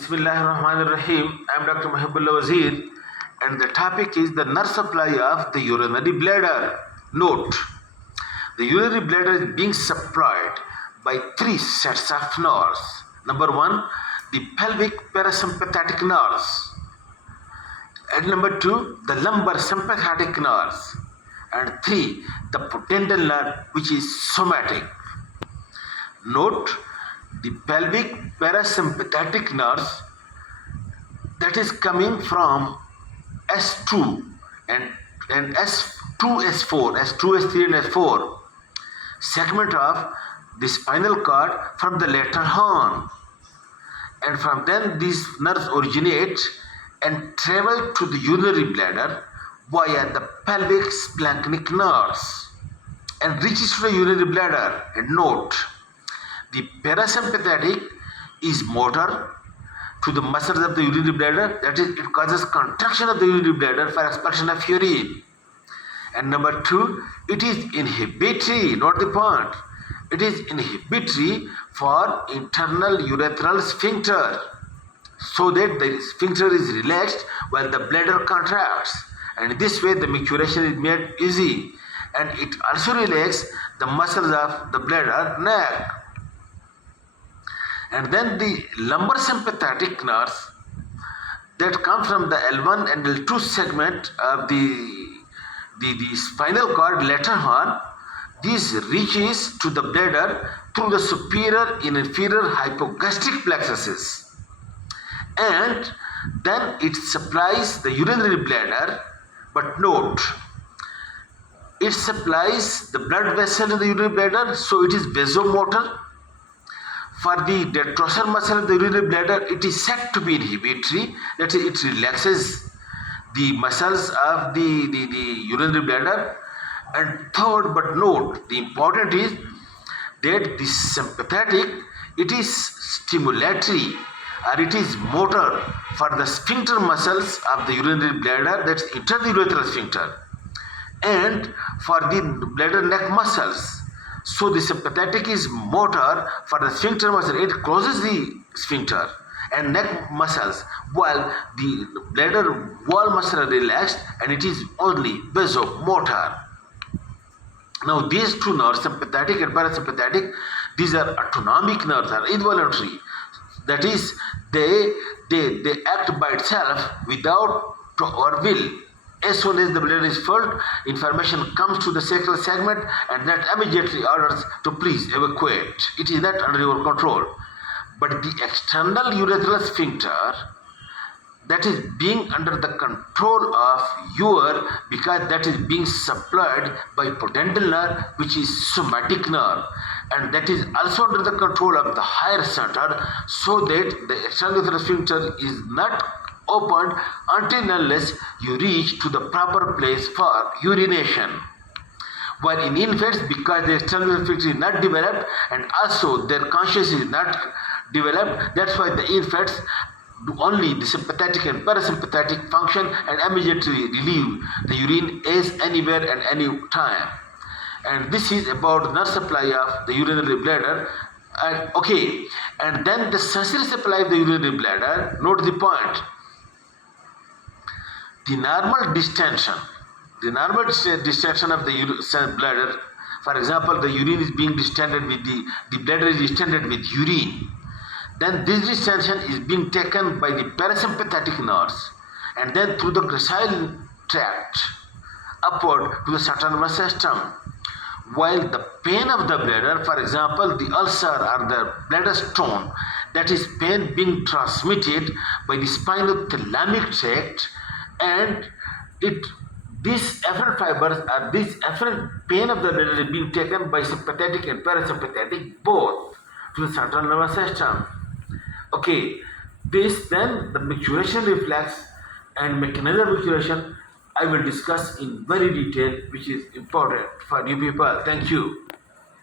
Bismillahirrahmanirrahim. I am Dr. Mohibullah Wazir, and the topic is the nerve supply of the urinary bladder. Note, the urinary bladder is being supplied by three sets of nerves. Number one, the pelvic parasympathetic nerves, and number two, the lumbar sympathetic nerves, and three, the pudendal nerve, which is somatic. Note, the pelvic parasympathetic nerves, that is coming from S2 and S2, S4, S2, S3 and S4 segment of the spinal cord from the lateral horn, and from then these nerves originate and travel to the urinary bladder via the pelvic splanchnic nerves and reaches to the urinary bladder. And note, the parasympathetic is motor to the muscles of the urinary bladder, that is, it causes contraction of the urinary bladder for expulsion of urine. And number two, it is inhibitory, not the point. It is inhibitory for internal urethral sphincter, so that the sphincter is relaxed while the bladder contracts. And this way the micturition is made easy, and it also relaxes the muscles of the bladder neck. And then the lumbar sympathetic nerves that come from the L1 and L2 segment of the spinal cord lateral horn, this reaches to the bladder through the superior and inferior hypogastric plexuses, and then it supplies the urinary bladder. But note, it supplies the blood vessel in the urinary bladder, so it is vasomotor. For the detrusor muscle of the urinary bladder, it is said to be inhibitory, that is, it relaxes the muscles of the urinary bladder. And third, but note, the important is that the sympathetic, it is stimulatory, or it is motor for the sphincter muscles of the urinary bladder, that is interurethral sphincter, and for the bladder neck muscles. So the sympathetic is motor for the sphincter muscle, it closes the sphincter and neck muscles, while the bladder wall muscle are relaxed, and it is only vasomotor. Now these two nerves, sympathetic and parasympathetic, these are autonomic nerves, are involuntary. That is, they act by itself without our will. As soon as the bladder is filled, information comes to the sacral segment, and that immediately orders to please evacuate. It is not under your control. But the external urethral sphincter, that is being under the control of your, because that is being supplied by pudendal nerve, which is somatic nerve, and that is also under the control of the higher center, so that the external urethral sphincter is not opened until unless you reach to the proper place for urination. While in infants, because the external sphincter is not developed and also their consciousness is not developed, that's why the infants do only the sympathetic and parasympathetic function and immediately relieve the urine as anywhere and any time. And this is about nerve supply of the urinary bladder. And then the sensory supply of the urinary bladder. Note the point. The normal distension of the bladder, for example, the urine is being distended with the bladder is distended with urine. Then this distension is being taken by the parasympathetic nerves, and then through the gracile tract upward to the central nervous system. While the pain of the bladder, for example, the ulcer or the bladder stone, that is pain being transmitted by the spinothalamic tract, and these afferent fibers or this afferent pain of the bladder is being taken by sympathetic and parasympathetic both to the central nervous system. This then the micturition reflex and mechanism of micturition I will discuss in very detail, which is important for you people. Thank you.